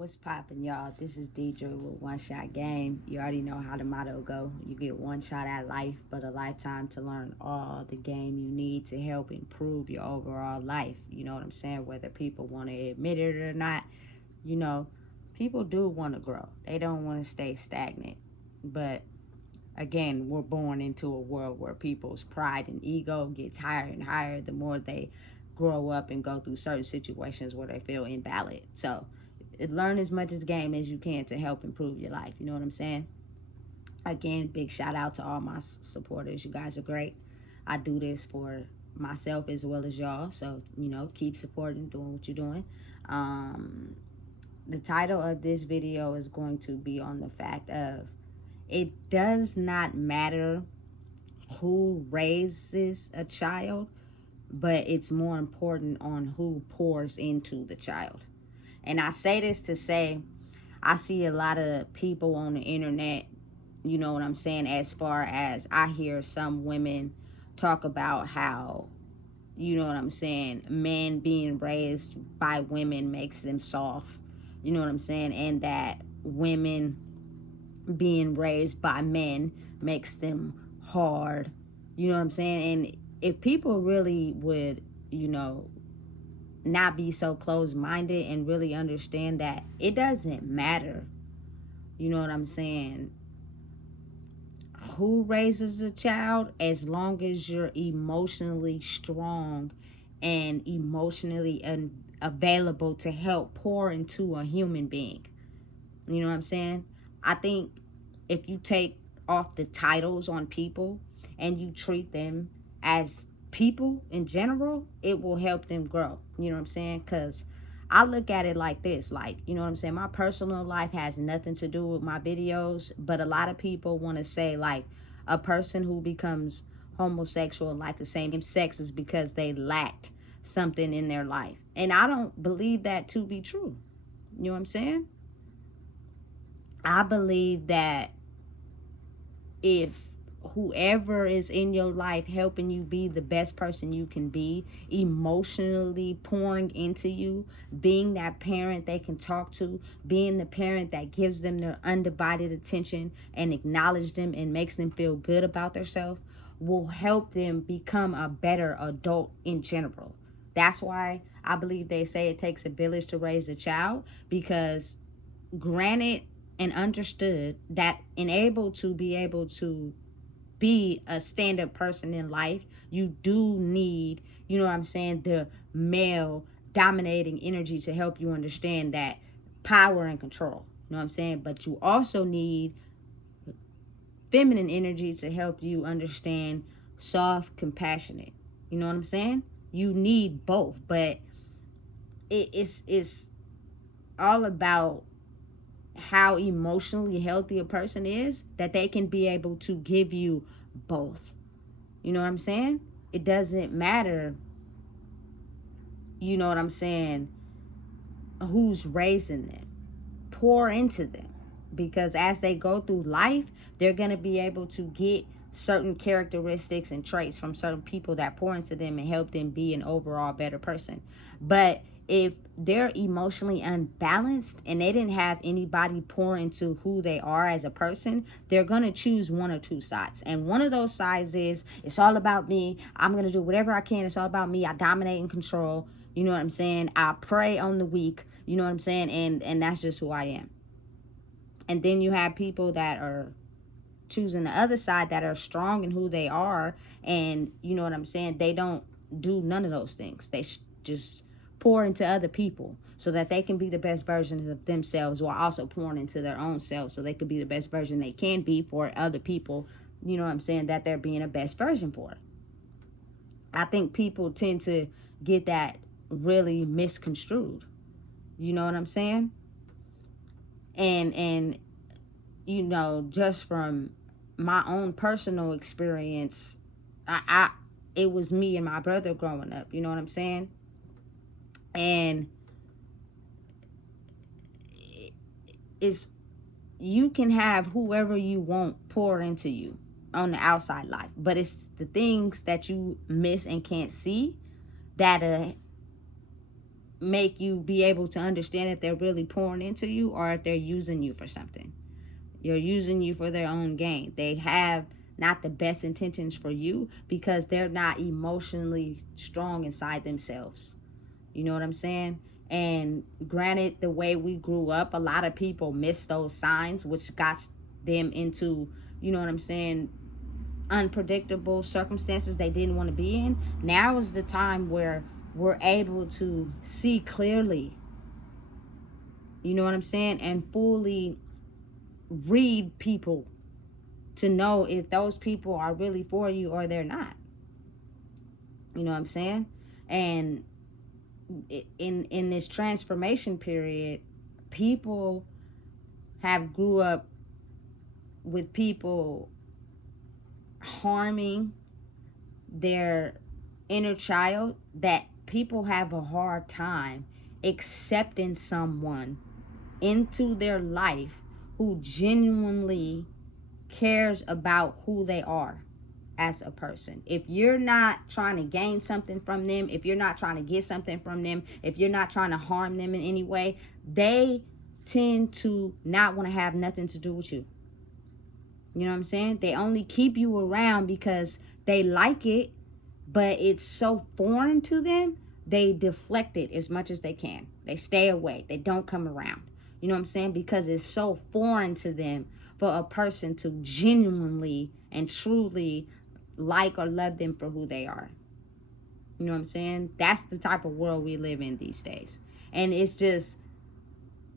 What's poppin', y'all? This is Deidre with One Shot Game. You already know how the motto go. You get one shot at life, but a lifetime to learn all the game you need to help improve your overall life. You know what I'm saying? Whether people want to admit it or not, you know, people do want to grow. They don't want to stay stagnant. But again, we're born into a world where people's pride and ego gets higher and higher the more they grow up and go through certain situations where they feel invalid. So learn as much as game as you can to help improve your life. You know what I'm saying? Again, big shout out to all my supporters. You guys are great. I do this for myself as well as y'all. So, keep supporting, doing what you're doing. The title of this video is going to be on the fact of it does not matter who raises a child, but it's more important on who pours into the child. And I say this to say, I see a lot of people on the internet, you know what I'm saying, as far as I hear some women talk about how, you know what I'm saying, men being raised by women makes them soft, you know what I'm saying, and that women being raised by men makes them hard, you know what I'm saying. And if people really would, not be so closed-minded and really understand that it doesn't matter, you know what I'm saying, who raises a child, as long as you're emotionally strong and emotionally available to help pour into a human being. You know what I'm saying? I think if you take off the titles on people and you treat them as people in general, it will help them grow. You know what I'm saying? Because I look at it like this, like, you know what I'm saying, my personal life has nothing to do with my videos, but a lot of people want to say, like, a person who becomes homosexual, like the same sex, is because they lacked something in their life. And I don't believe that to be true. You know what I'm saying? I believe that if whoever is in your life helping you be the best person you can be, emotionally pouring into you, being that parent they can talk to, being the parent that gives them their undivided attention and acknowledge them and makes them feel good about themselves, will help them become a better adult in general. That's why I believe they say it takes a village to raise a child, because granted and understood that able to be a stand-up person in life, you do need, you know what I'm saying, the male dominating energy to help you understand that power and control. You know what I'm saying? But you also need feminine energy to help you understand soft, compassionate. You know what I'm saying? You need both, but it's all about how emotionally healthy a person is, that they can be able to give you both. You know what I'm saying? It doesn't matter, you know what I'm saying, who's raising them. Pour into them, because as they go through life, they're going to be able to get certain characteristics and traits from certain people that pour into them and help them be an overall better person. But if they're emotionally unbalanced and they didn't have anybody pour into who they are as a person, they're going to choose one or two sides. And one of those sides is, it's all about me. I'm going to do whatever I can. It's all about me. I dominate and control. You know what I'm saying? I prey on the weak. You know what I'm saying? And that's just who I am. And then you have people that are choosing the other side, that are strong in who they are. And you know what I'm saying? They don't do none of those things. They just pour into other people so that they can be the best versions of themselves, while also pouring into their own selves so they could be the best version they can be for other people, you know what I'm saying, that they're being a best version for. I think people tend to get that really misconstrued. You know what I'm saying? And just from my own personal experience, it was me and my brother growing up, you know what I'm saying? And you can have whoever you want pour into you on the outside life, but it's the things that you miss and can't see that make you be able to understand if they're really pouring into you or if they're using you for something. You're using you for their own gain. They have not the best intentions for you because they're not emotionally strong inside themselves. You know what I'm saying? And granted, the way we grew up, a lot of people miss those signs, which got them into, you know what I'm saying, unpredictable circumstances they didn't want to be in. Now is the time where we're able to see clearly, you know what I'm saying, and fully read people to know if those people are really for you or they're not. You know what I'm saying? And in this transformation period, people have grew up with people harming their inner child, that people have a hard time accepting someone into their life who genuinely cares about who they are as a person. If you're not trying to gain something from them, if you're not trying to get something from them, if you're not trying to harm them in any way, they tend to not want to have nothing to do with you. You know what I'm saying? They only keep you around because they like it, but it's so foreign to them, they deflect it as much as they can. They stay away. They don't come around. You know what I'm saying? Because it's so foreign to them for a person to genuinely and truly like or love them for who they are. You know what I'm saying? That's the type of world we live in these days. And it's just,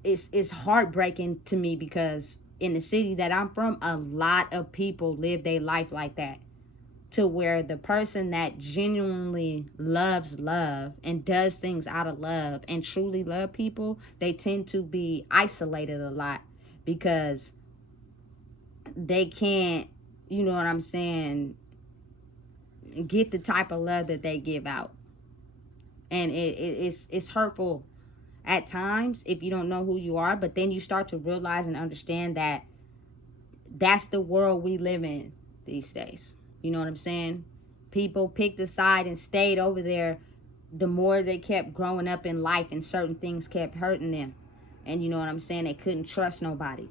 it's heartbreaking to me because in the city that I'm from, a lot of people live their life like that. To where the person that genuinely loves love and does things out of love and truly love people, they tend to be isolated a lot because they can't, you know what I'm saying, get the type of love that they give out. And it's hurtful at times if you don't know who you are, but then you start to realize and understand that that's the world we live in these days. You know what I'm saying? People picked a side and stayed over there the more they kept growing up in life and certain things kept hurting them. And you know what I'm saying? They couldn't trust nobody.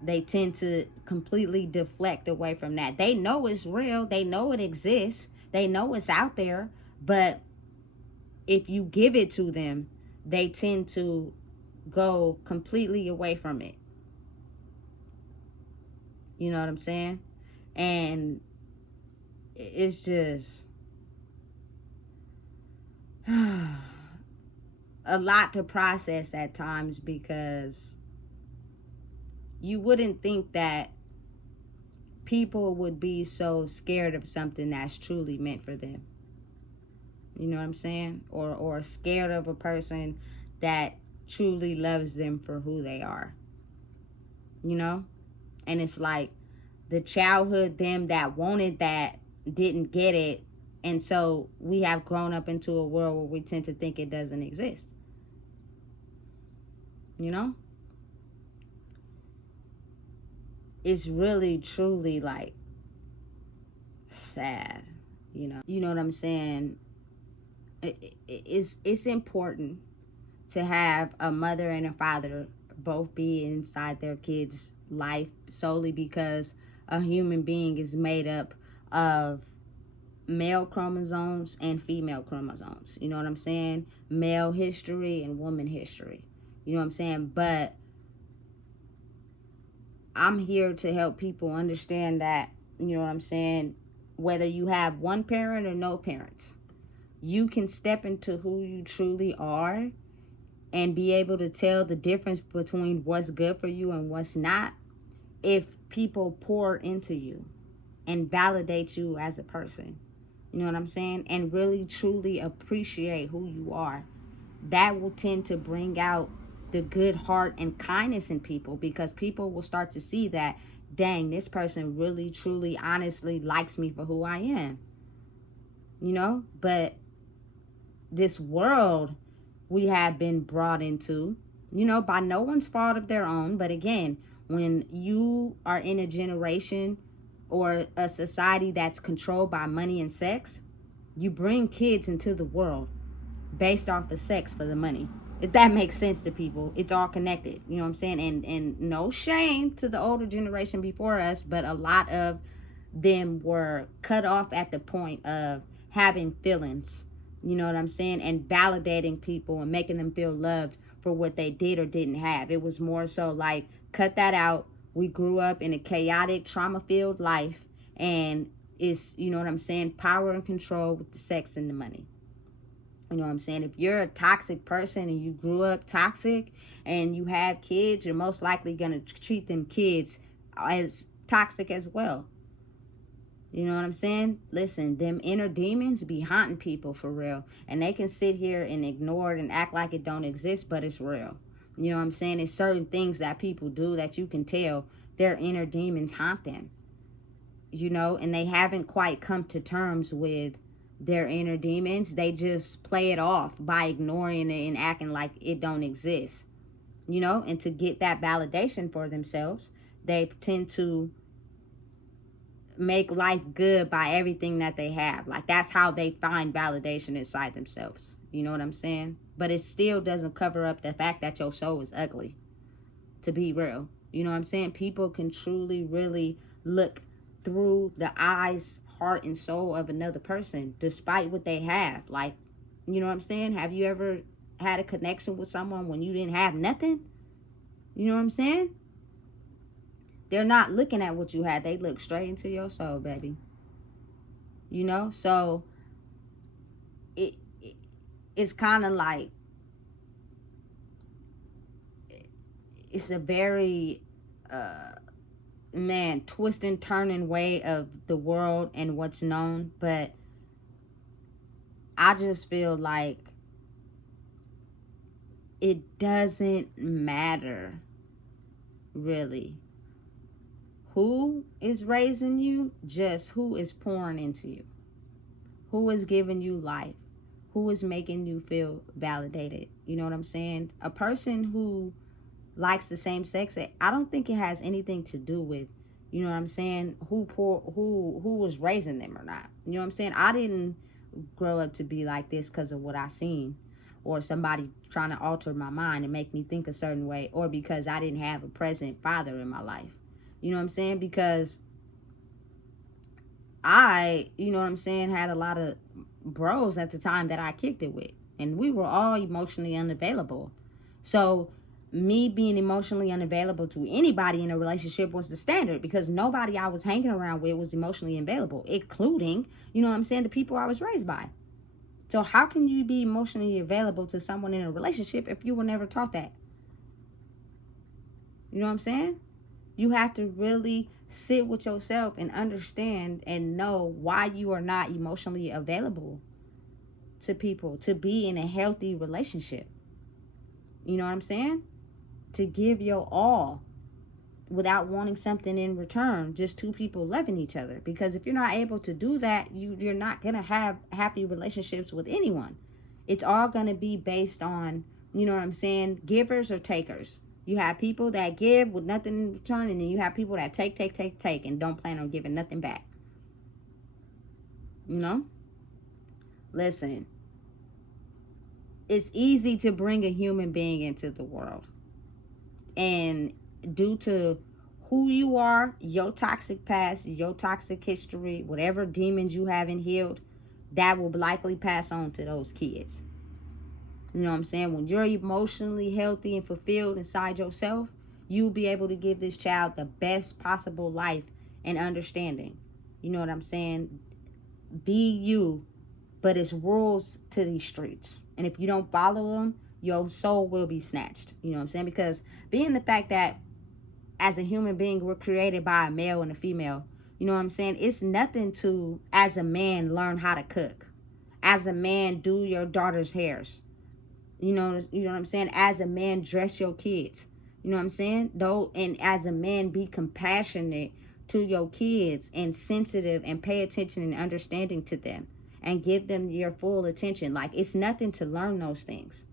They tend to completely deflect away from that. They know it's real. They know it exists. They know it's out there. But if you give it to them, they tend to go completely away from it. You know what I'm saying? And it's just a lot to process at times because you wouldn't think that people would be so scared of something that's truly meant for them. You know what I'm saying? Or scared of a person that truly loves them for who they are. You know? And it's like the childhood them that wanted that didn't get it. And so we have grown up into a world where we tend to think it doesn't exist. You know? It's really, truly like sad. You know what I'm saying? It's important to have a mother and a father both be inside their kids' life solely because a human being is made up of male chromosomes and female chromosomes. You know what I'm saying? Male history and woman history. You know what I'm saying? But I'm here to help people understand that, you know what I'm saying, whether you have one parent or no parents, you can step into who you truly are and be able to tell the difference between what's good for you and what's not if people pour into you and validate you as a person. You know what I'm saying? And really truly appreciate who you are. That will tend to bring out the good heart and kindness in people because people will start to see that, dang, this person really, truly, honestly likes me for who I am. You know? But this world we have been brought into, you know, by no one's fault of their own. But again, when you are in a generation or a society that's controlled by money and sex, you bring kids into the world based off of sex for the money. If that makes sense to people, it's all connected. You know what I'm saying? And no shame to the older generation before us, but a lot of them were cut off at the point of having feelings. You know what I'm saying? And validating people and making them feel loved for what they did or didn't have. It was more so like, cut that out. We grew up in a chaotic, trauma-filled life, and it's, you know what I'm saying, power and control with the sex and the money. You know what I'm saying? If you're a toxic person and you grew up toxic and you have kids, you're most likely going to treat them kids as toxic as well. You know what I'm saying? Listen, them inner demons be haunting people for real. And they can sit here and ignore it and act like it don't exist, but it's real. You know what I'm saying? It's certain things that people do that you can tell their inner demons haunt them. You know, and they haven't quite come to terms with their inner demons. They just play it off by ignoring it and acting like it don't exist. You know, and to get that validation for themselves, they tend to make life good by everything that they have. Like, that's how they find validation inside themselves. You know what I'm saying? But it still doesn't cover up the fact that your soul is ugly, to be real. You know what I'm saying? People can truly, really look through the eyes, heart, and soul of another person, despite what they have. Like, you know what I'm saying? Have you ever had a connection with someone when you didn't have nothing? You know what I'm saying? They're not looking at what you had. They look straight into your soul, baby. You know? So, it's kind of like, it's a very, twist and turning way of the world and what's known. But I just feel like it doesn't matter, really, who is raising you, just who is pouring into you, who is giving you life, who is making you feel validated. You know what I'm saying? A person who likes the same sex, I don't think it has anything to do with, you know what I'm saying, who was raising them or not. You know what I'm saying? I didn't grow up to be like this because of what I seen, or somebody trying to alter my mind and make me think a certain way, or because I didn't have a present father in my life. You know what I'm saying? Because I, you know what I'm saying, had a lot of bros at the time that I kicked it with, and we were all emotionally unavailable. So me being emotionally unavailable to anybody in a relationship was the standard, because nobody I was hanging around with was emotionally available, including, you know what I'm saying, the people I was raised by. So how can you be emotionally available to someone in a relationship if you were never taught that? You know what I'm saying? You have to really sit with yourself and understand and know why you are not emotionally available to people to be in a healthy relationship. You know what I'm saying? To give your all without wanting something in return, just two people loving each other. Because if you're not able to do that, you're not going to have happy relationships with anyone. It's all going to be based on, you know what I'm saying, givers or takers. You have people that give with nothing in return, and then you have people that take, and don't plan on giving nothing back. You know? Listen, it's easy to bring a human being into the world. And due to who you are, your toxic past, your toxic history, whatever demons you haven't healed, that will likely pass on to those kids. You know what I'm saying? When you're emotionally healthy and fulfilled inside yourself, you'll be able to give this child the best possible life and understanding. You know what I'm saying? Be you, but it's rules to these streets. And if you don't follow them, your soul will be snatched. You know what I'm saying? Because being the fact that as a human being, we're created by a male and a female. You know what I'm saying? It's nothing to, as a man, learn how to cook. As a man, do your daughter's hairs. You know what I'm saying? As a man, dress your kids. You know what I'm saying? Though, and as a man, be compassionate to your kids and sensitive and pay attention and understanding to them and give them your full attention. Like, it's nothing to learn those things.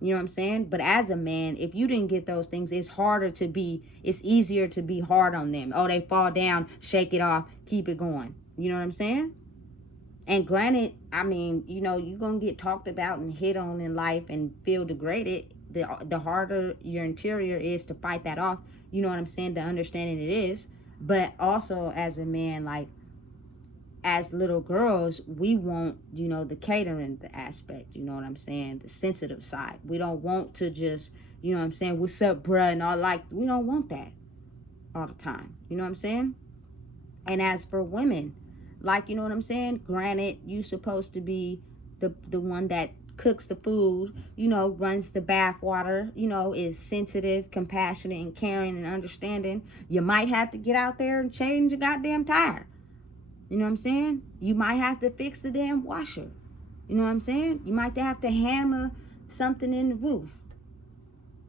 You know what I'm saying? But as a man, if you didn't get those things, it's easier to be hard on them. Oh, they fall down, shake it off, keep it going. You know what I'm saying? And granted, I mean, you're going to get talked about and hit on in life and feel degraded. The harder your interior is to fight that off, you know what I'm saying? The understanding it is. But also, as a man, like, as little girls, we want, the catering the aspect, you know what I'm saying? The sensitive side. We don't want to just, you know what I'm saying? What's up, bruh? And all, like, we don't want that all the time. You know what I'm saying? And as for women, like, you know what I'm saying? Granted, you supposed to be the one that cooks the food, runs the bath water, is sensitive, compassionate, and caring and understanding. You might have to get out there and change a goddamn tire. You know what I'm saying? You might have to fix the damn washer. You know what I'm saying? You might have to hammer something in the roof.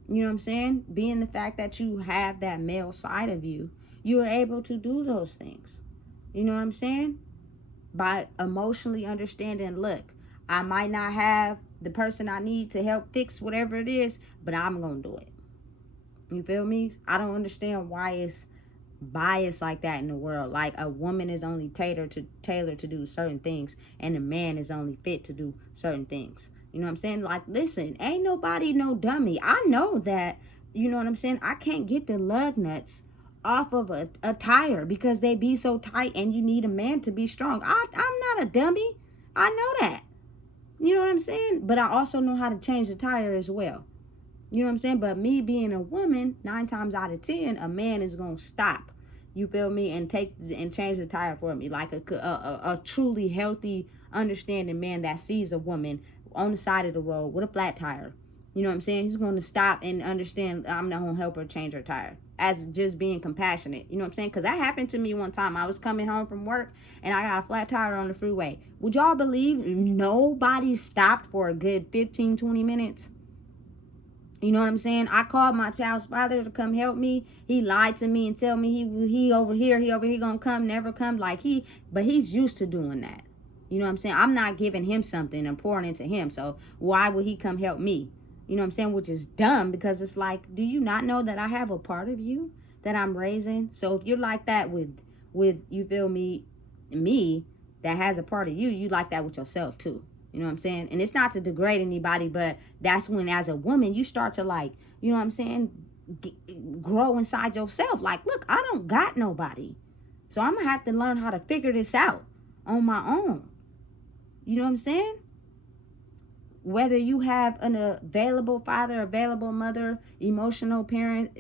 You know what I'm saying? Being the fact that you have that male side of you, you are able to do those things. You know what I'm saying? By emotionally understanding, look, I might not have the person I need to help fix whatever it is, but I'm going to do it. You feel me? I don't understand why it's bias like that in the world. Like, a woman is only tailored to do certain things, and a man is only fit to do certain things. You know what I'm saying? Like, listen, ain't nobody no dummy. I know that, you know what I'm saying? I can't get the lug nuts off of a tire because they be so tight, and you need a man to be strong. I'm not a dummy. I know that. You know what I'm saying? But I also know how to change the tire as well. You know what I'm saying? But me being a woman, 9 times out of 10, a man is going to stop. You feel me? And change the tire for me. Like a truly healthy, understanding man that sees a woman on the side of the road with a flat tire. You know what I'm saying? He's going to stop and understand I'm not going to help her change her tire. As just being compassionate. You know what I'm saying? Because that happened to me one time. I was coming home from work and I got a flat tire on the freeway. Would y'all believe nobody stopped for a good 15, 20 minutes? You know what I'm saying? I called my child's father to come help me. He lied to me and tell me he over here gonna come, never come. But he's used to doing that. You know what I'm saying? I'm not giving him something and pouring into him. So why would he come help me? You know what I'm saying? Which is dumb, because it's like, do you not know that I have a part of you that I'm raising? So if you're like that with you feel me that has a part of you, you like that with yourself too. You know what I'm saying? And it's not to degrade anybody, but that's when, as a woman, you start to, like, you know what I'm saying, grow inside yourself. Like, look, I don't got nobody. So I'm going to have to learn how to figure this out on my own. You know what I'm saying? Whether you have an available father, available mother, emotional parent,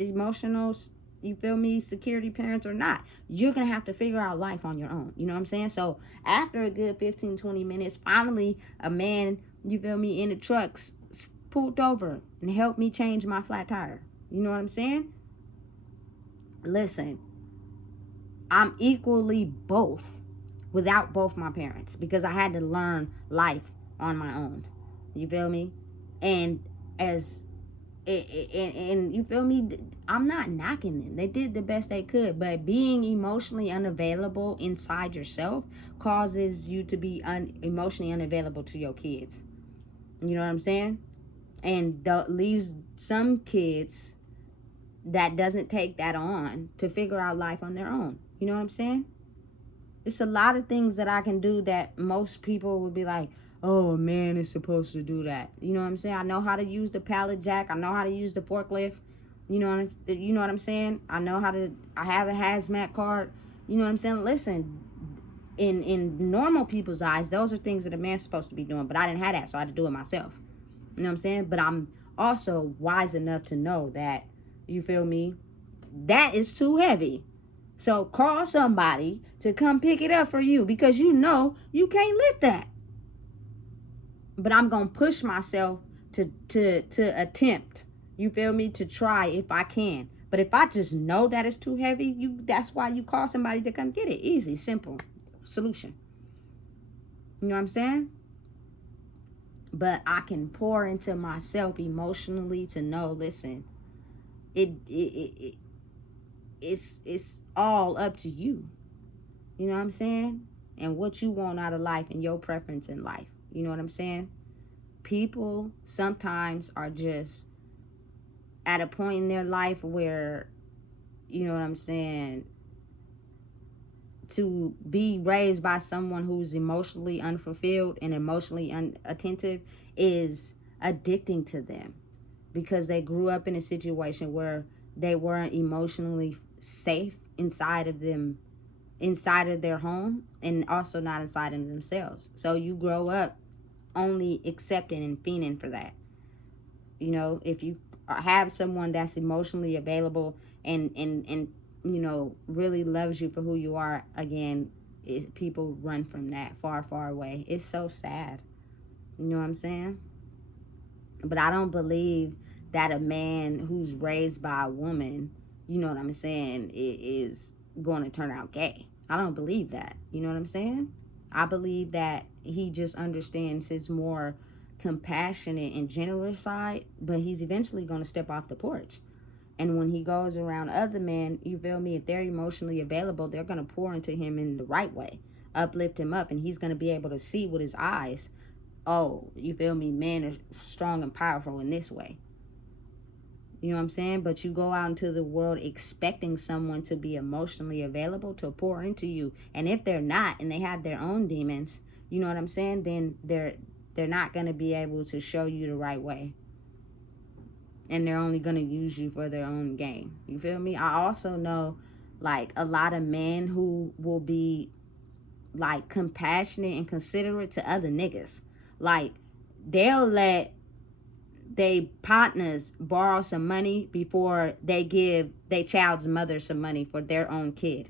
you feel me, security parents or not, you're going to have to figure out life on your own. You know what I'm saying? So after a good 15, 20 minutes, finally a man, you feel me, in the trucks pulled over and helped me change my flat tire. You know what I'm saying? Listen, I'm equally both without both my parents, because I had to learn life on my own. You feel me? And you feel me? I'm not knocking them. They did the best they could, but being emotionally unavailable inside yourself causes you to be emotionally unavailable to your kids. You know what I'm saying? And leaves some kids that doesn't take that on to figure out life on their own. You know what I'm saying? It's a lot of things that I can do that most people would be like, oh, a man is supposed to do that. You know what I'm saying? I know how to use the pallet jack. I know how to use the forklift. You know what I'm saying? I have a hazmat card. You know what I'm saying? Listen, in normal people's eyes, those are things that a man's supposed to be doing. But I didn't have that, so I had to do it myself. You know what I'm saying? But I'm also wise enough to know that, you feel me, that is too heavy. So call somebody to come pick it up for you, because you know you can't lift that. But I'm going to push myself to attempt, you feel me, to try if I can. But if I just know that it's too heavy, that's why you call somebody to come get it. Easy, simple solution. You know what I'm saying? But I can pour into myself emotionally to know, listen, it's all up to you. You know what I'm saying? And what you want out of life and your preference in life. You know what I'm saying? People sometimes are just at a point in their life where, you know what I'm saying, to be raised by someone who's emotionally unfulfilled and emotionally unattentive is addicting to them, because they grew up in a situation where they weren't emotionally safe inside of them, inside of their home, and also not inside of themselves. So you grow up only accepting and fiending for that. You know, if you have someone that's emotionally available and you know, really loves you for who you are, again, people run from that far away. It's so sad. You know what I'm saying? But I don't believe that a man who's raised by a woman, you know what I'm saying, is going to turn out gay. I don't believe that. You know what I'm saying? I believe that he just understands his more compassionate and generous side, but he's eventually going to step off the porch. And when he goes around other men, you feel me, if they're emotionally available, they're going to pour into him in the right way, uplift him up, and he's going to be able to see with his eyes, oh, you feel me, men are strong and powerful in this way. You know what I'm saying? But you go out into the world expecting someone to be emotionally available to pour into you. And if they're not, and they have their own demons, you know what I'm saying, then they're not going to be able to show you the right way. And they're only going to use you for their own gain. You feel me? I also know, like, a lot of men who will be, like, compassionate and considerate to other niggas. Like, they'll let they partners borrow some money before they give their child's mother some money for their own kid.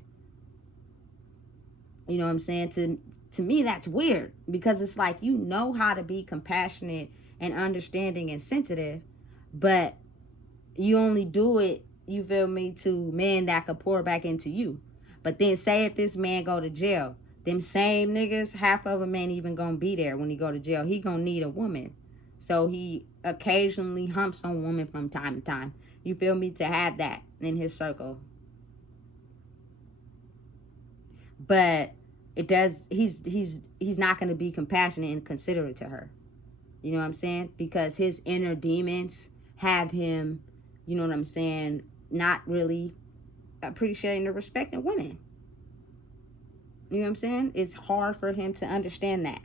You know what I'm saying? To me, that's weird, because it's like, you know how to be compassionate and understanding and sensitive, but you only do it, you feel me, to men that could pour back into you. But then say if this man go to jail, them same niggas, half of them ain't even gonna be there when he go to jail. He gonna need a woman. So he occasionally humps on women from time to time. You feel me? To have that in his circle. But it does, he's not going to be compassionate and considerate to her. You know what I'm saying? Because his inner demons have him, you know what I'm saying, not really appreciating or respecting women. You know what I'm saying? It's hard for him to understand that.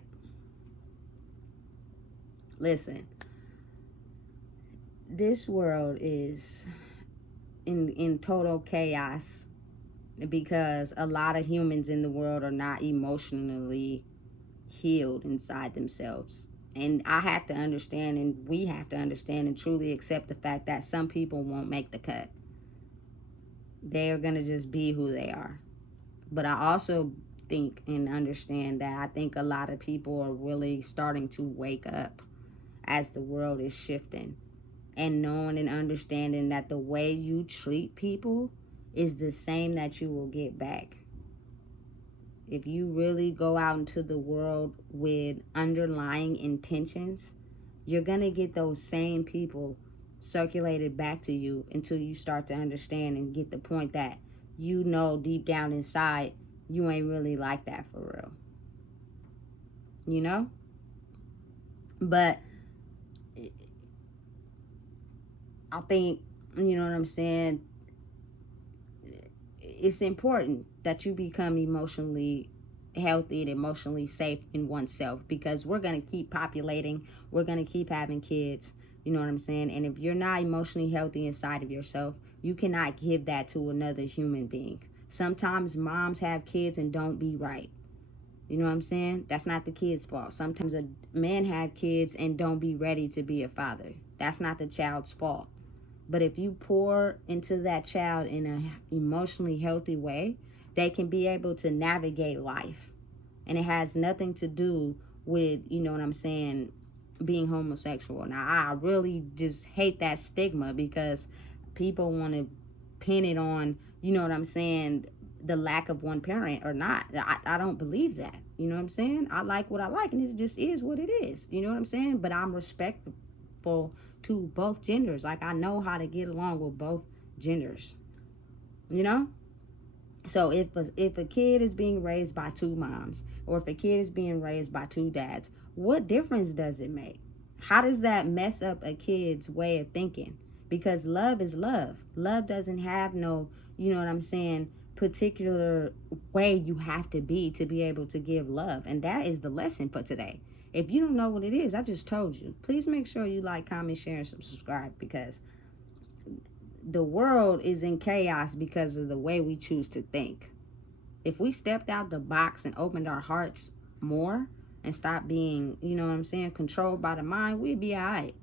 Listen, this world is in total chaos because a lot of humans in the world are not emotionally healed inside themselves. And I have to understand, and we have to understand and truly accept the fact that some people won't make the cut. They're going to just be who they are. But I also think and understand that I think a lot of people are really starting to wake up as the world is shifting, and knowing and understanding that the way you treat people is the same that you will get back. If you really go out into the world with underlying intentions, you're going to get those same people circulated back to you until you start to understand and get the point that, you know, deep down inside, you ain't really like that for real. You know? But I think, you know what I'm saying, it's important that you become emotionally healthy and emotionally safe in oneself, because we're going to keep populating, we're going to keep having kids, you know what I'm saying? And if you're not emotionally healthy inside of yourself, you cannot give that to another human being. Sometimes moms have kids and don't be right. You know what I'm saying? That's not the kid's fault. Sometimes a man have kids and don't be ready to be a father. That's not the child's fault. But if you pour into that child in an emotionally healthy way, they can be able to navigate life. And it has nothing to do with, you know what I'm saying, being homosexual. Now, I really just hate that stigma, because people want to pin it on, you know what I'm saying, the lack of one parent or not. I don't believe that. You know what I'm saying? I like what I like, and it just is what it is. You know what I'm saying? But I'm respectful to both genders. Like, I know how to get along with both genders. You know? So if a kid is being raised by two moms, or if a kid is being raised by two dads, what difference does it make? How does that mess up a kid's way of thinking? Because love is love. Love doesn't have no, you know what I'm saying, particular way you have to be able to give love. And that is the lesson for today. If you don't know what it is, I just told you. Please make sure you like, comment, share, and subscribe, because the world is in chaos because of the way we choose to think. If we stepped out the box and opened our hearts more and stopped being, you know what I'm saying, controlled by the mind, we'd be all right.